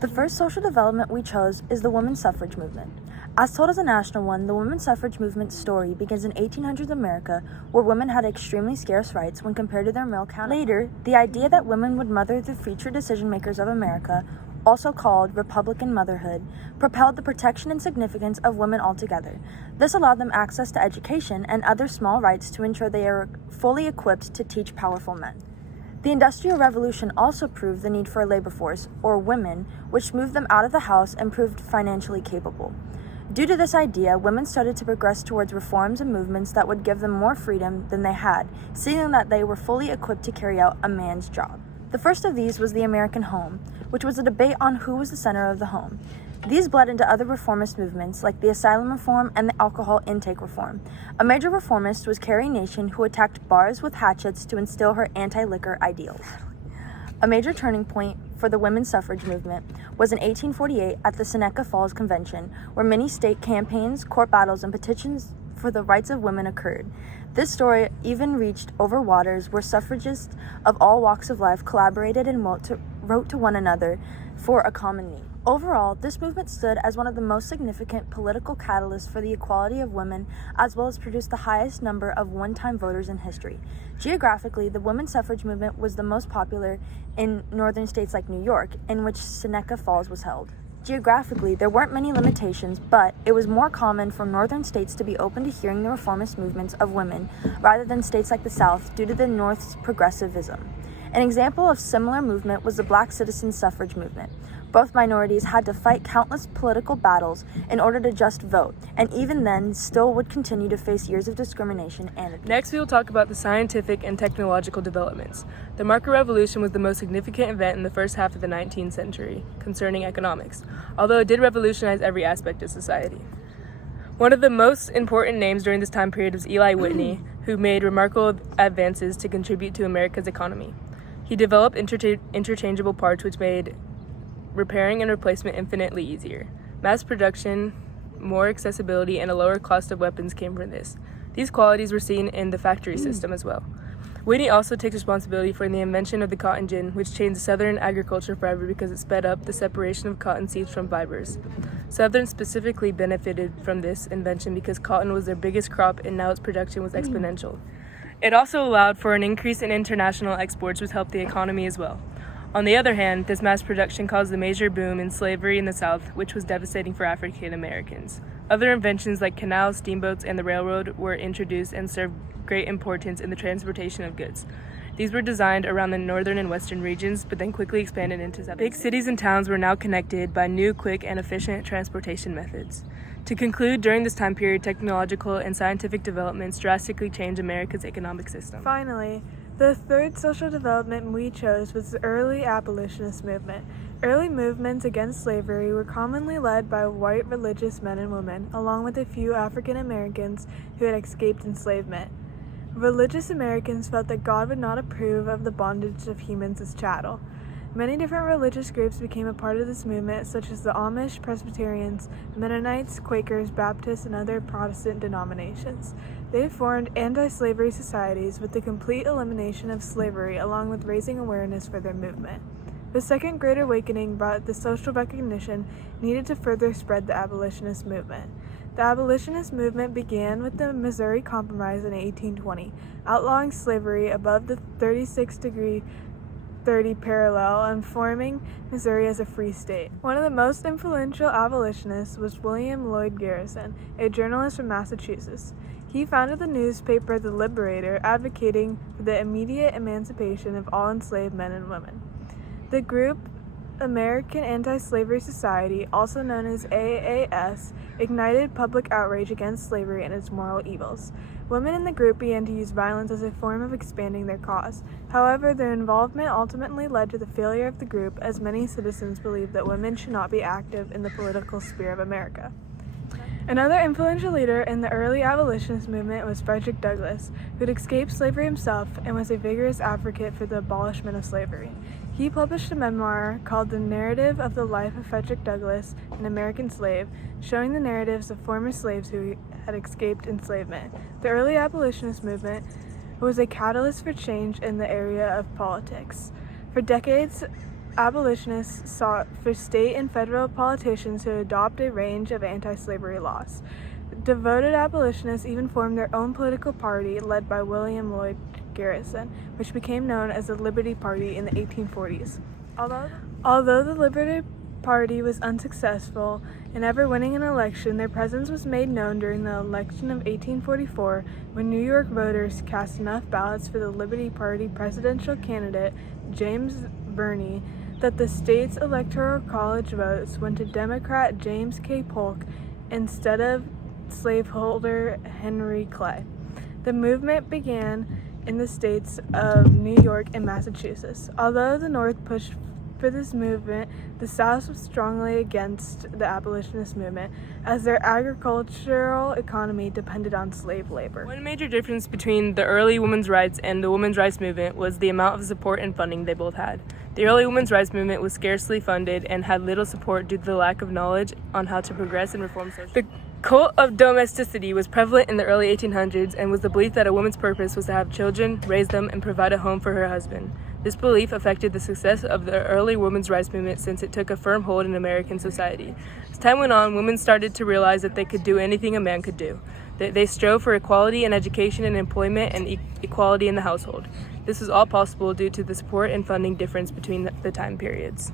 The first social development we chose is the women's suffrage movement. As told as a national one, the women's suffrage movement's story begins in 1800s America, where women had extremely scarce rights when compared to their male counterparts. Later, the idea that women would mother the future decision-makers of America, also called Republican motherhood, propelled the protection and significance of women altogether. This allowed them access to education and other small rights to ensure they are fully equipped to teach powerful men. The Industrial Revolution also proved the need for a labor force, or women, which moved them out of the house and proved financially capable. Due to this idea, women started to progress towards reforms and movements that would give them more freedom than they had, seeing that they were fully equipped to carry out a man's job. The first of these was the American home, which was a debate on who was the center of the home. These bled into other reformist movements like the asylum reform and the alcohol intake reform. A major reformist was Carrie Nation, who attacked bars with hatchets to instill her anti-liquor ideals. A major turning point for the women's suffrage movement was in 1848 at the Seneca Falls Convention, where many state campaigns, court battles, and petitions for the rights of women occurred. This story even reached over waters, where suffragists of all walks of life collaborated and wrote to one another for a common need. Overall, this movement stood as one of the most significant political catalysts for the equality of women, as well as produced the highest number of one-time voters in history. Geographically, the women's suffrage movement was the most popular in northern states like New York, in which Seneca Falls was held. Geographically, there weren't many limitations, but it was more common for northern states to be open to hearing the reformist movements of women, rather than states like the South, due to the North's progressivism. An example of similar movement was the Black citizen suffrage movement. Both minorities had to fight countless political battles in order to just vote, and even then still would continue to face years of discrimination and abuse. Next, we will talk about the scientific and technological developments. The market revolution was the most significant event in the first half of the 19th century concerning economics, although it did revolutionize every aspect of society. One of the most important names during this time period was Eli Whitney, who made remarkable advances to contribute to America's economy. He developed interchangeable parts which made repairing and replacement infinitely easier. Mass production, more accessibility, and a lower cost of weapons came from this. These qualities were seen in the factory system as well. Whitney also takes responsibility for the invention of the cotton gin, which changed Southern agriculture forever because it sped up the separation of cotton seeds from fibers. Southern specifically benefited from this invention because cotton was their biggest crop and now its production was exponential. It also allowed for an increase in international exports, which helped the economy as well. On the other hand, this mass production caused a major boom in slavery in the South, which was devastating for African Americans. Other inventions like canals, steamboats, and the railroad were introduced and served great importance in the transportation of goods. These were designed around the northern and western regions, but then quickly expanded into southern. Big cities and towns were now connected by new, quick, and efficient transportation methods. To conclude, during this time period, technological and scientific developments drastically changed America's economic system. Finally, the third social development we chose was the early abolitionist movement. Early movements against slavery were commonly led by white religious men and women, along with a few African Americans who had escaped enslavement. Religious Americans felt that God would not approve of the bondage of humans as chattel. Many different religious groups became a part of this movement, such as the Amish, Presbyterians, Mennonites, Quakers, Baptists, and other Protestant denominations. They formed anti-slavery societies with the complete elimination of slavery, along with raising awareness for their movement. The Second Great Awakening brought the social recognition needed to further spread the abolitionist movement. The abolitionist movement began with the Missouri Compromise in 1820, outlawing slavery above the 36°30 parallel and forming Missouri as a free state. One of the most influential abolitionists was William Lloyd Garrison, a journalist from Massachusetts. He founded the newspaper The Liberator, advocating for the immediate emancipation of all enslaved men and women. The group American Anti-Slavery Society, also known as AAS, ignited public outrage against slavery and its moral evils. Women in the group began to use violence as a form of expanding their cause. However, their involvement ultimately led to the failure of the group, as many citizens believed that women should not be active in the political sphere of America. Another influential leader in the early abolitionist movement was Frederick Douglass, who had escaped slavery himself and was a vigorous advocate for the abolishment of slavery. He published a memoir called The Narrative of the Life of Frederick Douglass, an American Slave, showing the narratives of former slaves who had escaped enslavement. The early abolitionist movement was a catalyst for change in the area of politics. For decades, abolitionists sought for state and federal politicians to adopt a range of anti-slavery laws. Devoted abolitionists even formed their own political party led by William Lloyd Garrison, which became known as the Liberty Party in the 1840s. Although the Liberty Party was unsuccessful in ever winning an election, their presence was made known during the election of 1844 when New York voters cast enough ballots for the Liberty Party presidential candidate, James Birney, that the state's electoral college votes went to Democrat James K. Polk instead of slaveholder Henry Clay. The movement began in the states of New York and Massachusetts. Although the North pushed for this movement, the South was strongly against the abolitionist movement, as their agricultural economy depended on slave labor. One major difference between the early women's rights and the women's rights movement was the amount of support and funding they both had. The early women's rights movement was scarcely funded and had little support due to the lack of knowledge on how to progress and reform social. The cult of domesticity was prevalent in the early 1800s and was the belief that a woman's purpose was to have children, raise them, and provide a home for her husband. This belief affected the success of the early women's rights movement since it took a firm hold in American society. As time went on, women started to realize that they could do anything a man could do. They strove for equality in education and employment and equality in the household. This was all possible due to the support and funding difference between the time periods.